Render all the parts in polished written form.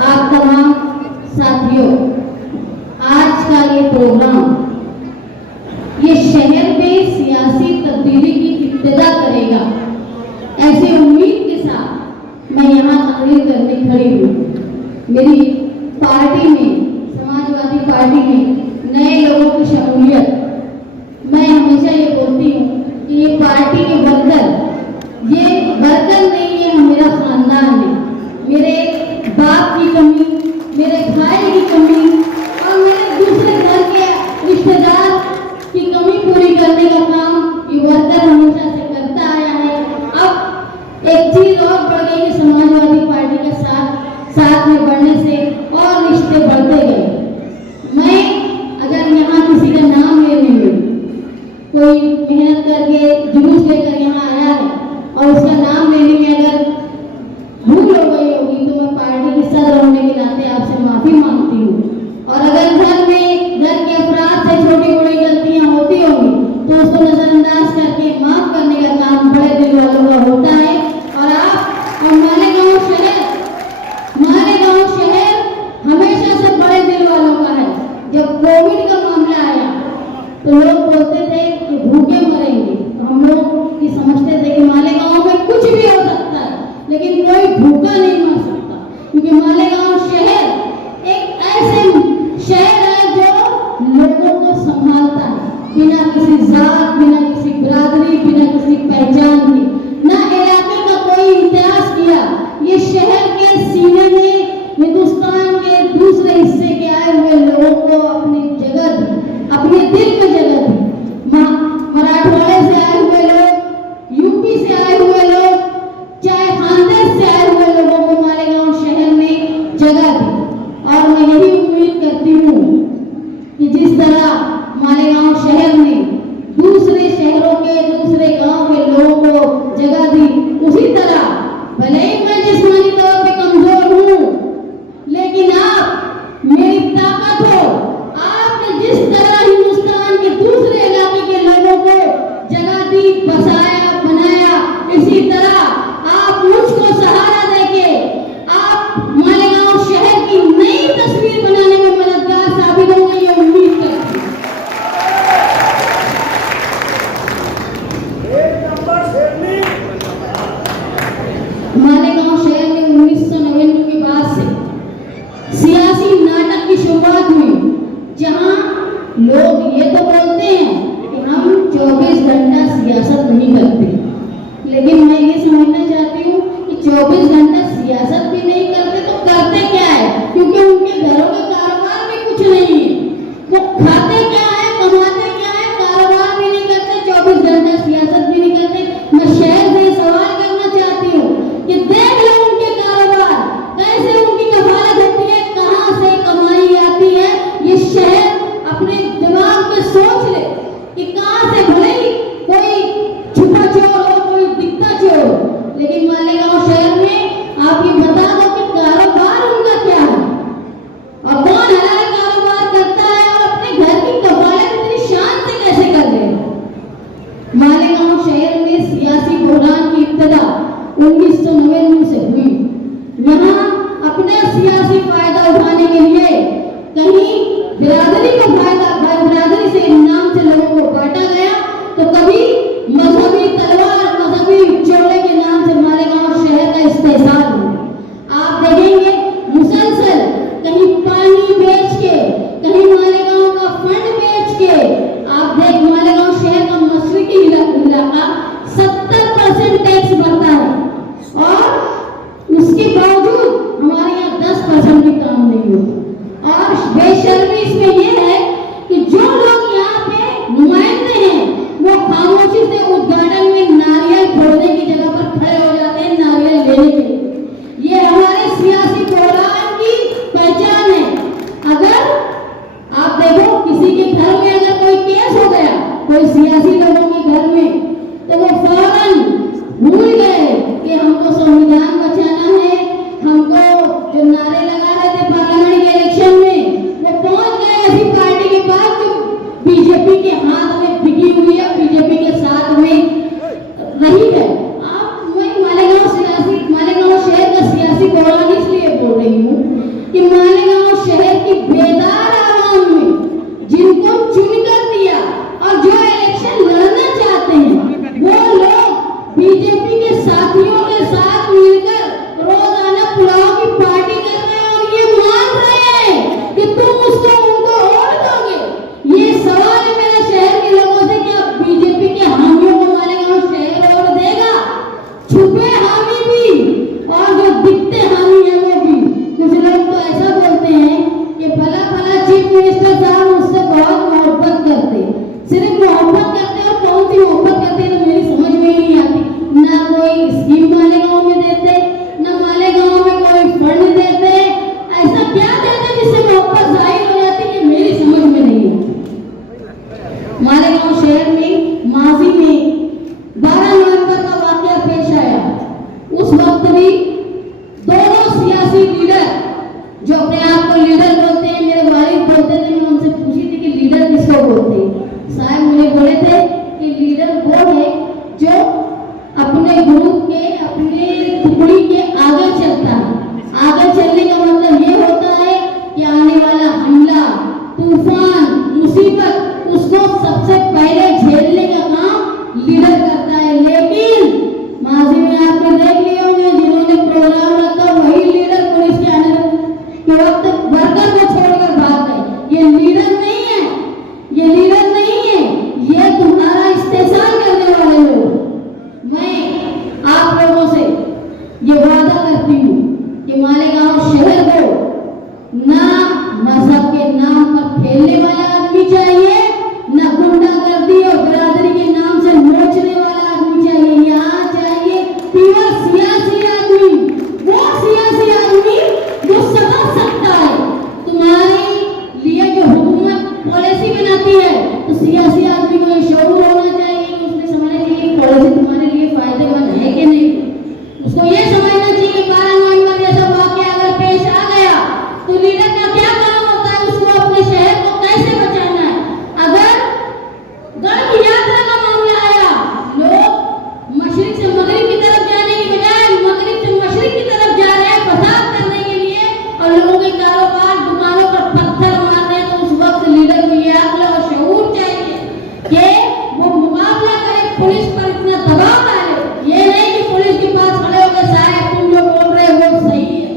आप तमाम साथियों, आज का ये प्रोग्राम ये शहर में सियासी तब्दीली की इब्तिदा करेगा, ऐसी उम्मीद के साथ मैं यहाँ तकरीर करने खड़ी हूँ। मेरी पार्टी में, समाजवादी पार्टी में नए लोगों की शमूलियत, मैं हमेशा ये बोलती हूँ कि ये पार्टी के वर्कर नहीं है, मेरा खानदान है। मेरे बाप की कमी, मेरे भाई की कमी और मेरे दूसरे घर के रिश्तेदार की कमी पूरी करने का काम ये वर्कर हमेशा से करता आया है। अब एक चीज और बढ़ गई है, समाजवादी पार्टी के साथ में बढ़ने से और रिश्ते बढ़ते गए। मैं अगर यहाँ किसी का नाम लेने में कोई मेहनत करके जुलूस लेकर यहाँ आया है और उसका नाम लेने में अगर भूल हो गई होगी तो मैं पार्टी की सदर होने के नाते आपसे माफी मांगती हूँ। और अगर घर के अफराद से छोटी बड़ी गलतियां होती होंगी तो उसको नजरअंदाज करके माफ करने का काम बड़े दिल वालों का होता है। और आप और मालेगांव शहर हमेशा से बड़े दिल वालों का है। जब कोविड का मामला आया तो लोग बोलते थे कि भूखे मरेंगे, तो हम लोग ये समझते थे कि मालेगांव में कुछ भी हो सकता है, लेकिन कोई भूखा नहीं मर सकता, क्योंकि मालेगांव शहर एक ऐसे शहर है जो लोगों को संभालता है, बिना किसी जात, बिना किसी बिरादरी, बिना किसी पहचान के, ना इलाके का कोई इतिहास किया। ये शहर के सीने में हिंदुस्तान के दूसरे हिस्से के आए हुए लोगों को अपनी जगह दी, अपने दिल में जगह दी। मराठवाड़े से आए हुए लोग, यूपी से आए हुए लोग, चाहे खानदेश से आए हुए लोगों को मालेगांव शहर में जगह दी। और मैं यही उम्मीद करती हूँ कि जिस तरह मालेगांव शहर ने दूसरे शहरों के, दूसरे गांव के लोगों को जगह दी, उसी तरह भले ही मैं जिस्मानी तौर पे कमजोर हूँ, लेकिन आप मेरी ताकत हो। आपने जिस तरह हिंदुस्तान के दूसरे इलाके के लोगों को जगह दी, बसाया, बनाया, इसी तरह आप मुझको सहारा देके आप मालेगांव शहर की नई तस्वीर बनाने में मददगार साबित होंगे, ये उम्मीद करती हूँ। मालेगांव शहर में 1999 के बाद से सियासी नाटक की शुरुआत हुई, जहां लोग ये तो बोलते हैं कि हम 24 घंटा सियासत नहीं करते, लेकिन मैं ये समझना चाहती हूँ कि 24 घंटा सियासत भी नहीं करते तो करते क्या है? क्योंकि उनके घरों का कारोबार भी कुछ नहीं है। वो खाते क्या है, कमाते क्या है, कारोबार भी नहीं करते, 24 घंटा सियासत भी नहीं करते। मैं शहर से सवाल करना चाहती हूँ कि देख लो उनके कारोबार कैसे, उनकी कफालत होती है, कहाँ से कमाई आती है। ये शहर अपने दिमाग में सोच ले कि कहाँ से, भले ही कोई छुपा चोर हो, कोई दिखता चोर हो, लेकिन मालेगांव शहर में आप ये बता दो कि कारोबार उनका क्या है और कौन हलाल कारोबार करता है और अपने घर की स्कीम मालेगांव में देते, न मालेगांव में कोई फंड देते। ऐसा क्या देते जिससे मोहब्बत जाहिर हो जाती है, मेरी समझ में नहीं आती। मालेगांव शहर में माजी में 12 नवंबर का वाकया पेश आया। उस वक्त भी दोनों सियासी लीडर जो अपने आप को लीडर बोलते हैं, मेरे वालिद बोलते थे, मैं उनसे पूछी थी कि लीडर किसको बोलते हैं। साहब मुझे बोले थे कि लीडर वो है जो अपने ग्रुप के, अपने टुकड़ी के आगे चलता है। आगे चलने का मतलब ये होता है कि आने वाला हमला, तूफान, मुसीबत, उसको सबसे पहले झेलने का काम लीडर करता है। लेकिन माजी में आपने देख लिए होंगे जिन्होंने प्रोग्राम रखा वही लीडर पुलिस के आने के वक्त वर्कर को छोड़कर भाग गए। ये लीडर नहीं है, ये लीडर नहीं है, ये तुम्हारा इस्तेसाल करने वाले लोग। मैं आप लोगों से ये वादा करती हूँ कि मालेगांव शहर को ना मजहब के नाम पर खेलने वाला आदमी चाहिए, ना गुंडागर्दी और बिरादरी के नाम से नोचने वाला आदमी चाहिए। यहाँ चाहिए प्योर सियासी आदमी, वो सियासी आदमी जो समझ सकता है तुम्हारे लिए जो हुकूमत पॉलिसी बनाती है, तो सियासी आदमी को ये शऊर होना चाहिए कि उसने समझना चाहिए पॉलिसी तुम्हारे लिए फायदेमंद है कि नहीं। उसको ये समझना चाहिए कि 12 नवंबर जैसा वाकया अगर पेश आ गया तो लीडर का क्या काम होता है, उसको अपने शहर को कैसे बचाना है। अगर गढ़ यात्रा का मामला आया, लोग मशरिक से मगरिब की तरफ जाने की बजाय मगरिब से मशरिक की तरफ जा रहे हैं फसाद करने के लिए, और लोगों के कारोबार दुकानों पर पत्थर मार रहे हैं। तो उस वक्त लीडर को ये अक्ल और शऊर चाहिए कि वो मुकाबला करे, पुलिस पर इतना दबाव डाले। ये नहीं कि पुलिस के पास खड़े होकर साहब तुम जो बोल रहे हो वो सही है,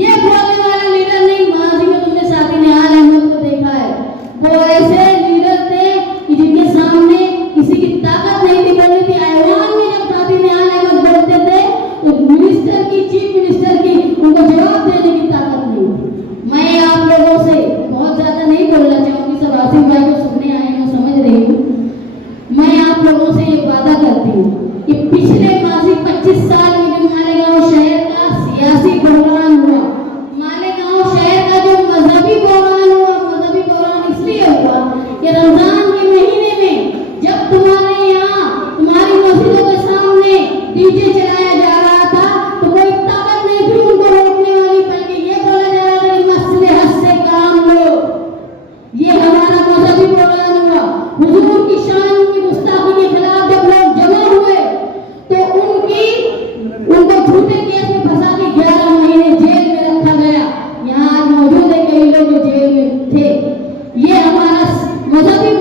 ये बोलने वाला लीडर नहीं। माजी में तुमने साथी निहाल अहमद को देखा है, वो ऐसे लीडर थे कि जिनके सामने किसी की ताकत नहीं थी बोलने की। ऐवान में जब साथी निहाल अहमद बोलते थे तो मिनिस्टर की, चीफ मिनिस्टर की उनको जवाब देने की ताकत नहीं थी। मैं आप लोगों से बहुत ज्यादा नहीं बोलना चाहूंगी, सब आसिफ भाई को सुनने आए हैं, मैं समझ रही हूँ। मैं आप लोगों से ये वादा करती हूँ कि पिछले माजी 25 साल में जो मालेगांव शहर का सियासी बहरान हुआ, मालेगांव शहर का जो मजहबी बहरान हुआ, मजहबी बहरान इसलिए हुआ कि रमजान के महीने में जब तुम्हारे यहाँ, तुम्हारी मस्जिदों के सामने डीजे चलाया जा रहा था, तो कोई ताकत नहीं थी उनको रोकने वाली, बल्कि ये बोला जा रहा था कि मस्जिद हद से काम लो। ये हमारा मजहबी बहरान हुआ। हुजूर की शान की गुस्ताखी के खिलाफ जब लोग जमा हुए तो उनको झूठे केस में फंसा के 11 महीने जेल में रखा गया। यहाँ आज मौजूद है कई लोग जो जेल में थे। ये हमारा मजहबी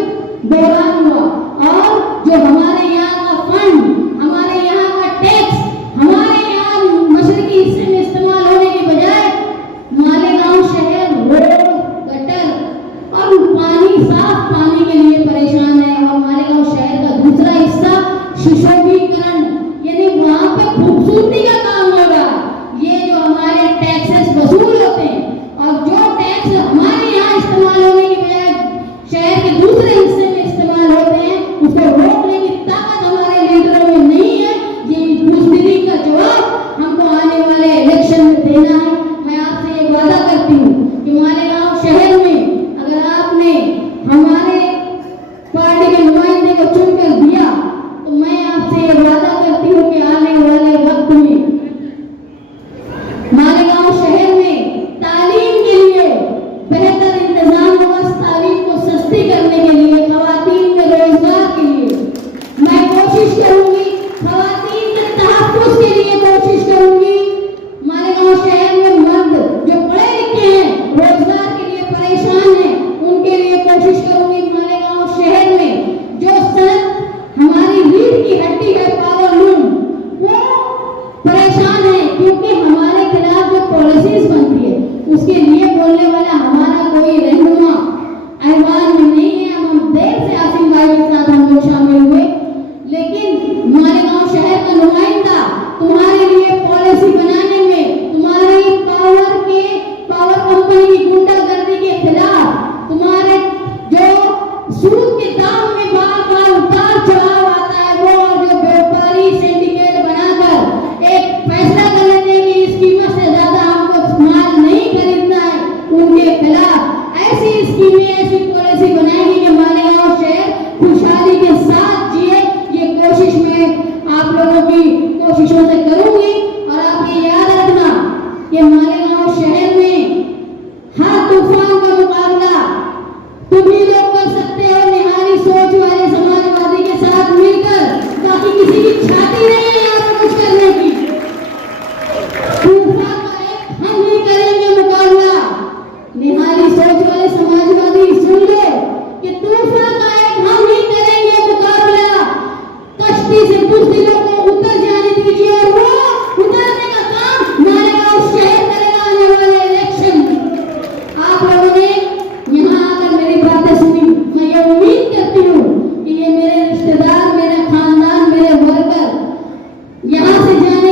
बहरान हुआ। और जो हमारे यहाँ का फंड, हमारे यहाँ का टैक्स, हमारे यहाँ मशरकी हिस्से में इस्तेमाल होने के बजाय मालेगांव शहर रोड, गटर और पानी, साफ पानी के लिए परेशान है। और मालेगांव शहर का दूसरा हिस्सा सुशोभीकरण, यानी वहां पे खूबसूरती का काम हो रहा है। ये जो हमारे टैक्सेस वसूल होते हैं और जो टैक्स हमारे यहाँ इस्तेमाल होने के बजाय शहर के दूसरे हिस्से में इस्तेमाल होते हैं, उसको रोकने की ताकत हमारे लीडरों में नहीं है। ये बुजदिली का जवाब हमको आने वाले इलेक्शन में देना है। मैं आपसे ये वादा करती हूँ कि मालेगांव शहर में अगर आपने हमारे पार्टी के नुमाइंदे को चुनकर दिया तो मैं आपसे ये वादा करती हूँ कि आने वाले वक्त में मालेगांव शहर में तालीम के लिए बेहतर इंतजाम होगा। तालीम को सस्ती करने के लिए, खवातीन के रोजगार के लिए मैं कोशिश करूंगी, खवातीन के तहफ्फुज़ के लिए कोशिश करूंगी। मालेगांव शहर में मर्द जो पढ़े लिखे हैं, रोजगार के लिए परेशान हैं, उनके लिए कोशिश करूंगी। मालेगांव शहर में जो सनत हमारी रीढ़ की हड्डी है, पावर लूम, वो परेशान है क्योंकि हमारे खिलाफ जो पॉलिसीज बनती है उसके लिए बोलने वाला हमारा कोई रहनुमा ऐवान में नहीं है। हम देर से आसिफ भाई के साथ हम लोग शामिल हुए, लेकिन मालेगांव शहर का नुमाइंदा तुम्हारे लिए पॉलिसी बनाने में, तुम्हारी पावर कंपनी की गुंडागर्दी के खिलाफ, तुम्हारे जो सूद के दाम में बार बार उतार चढ़ाव आता है वो, और जो व्यापारी सिंडिकेट बनाकर यहाँ से जाने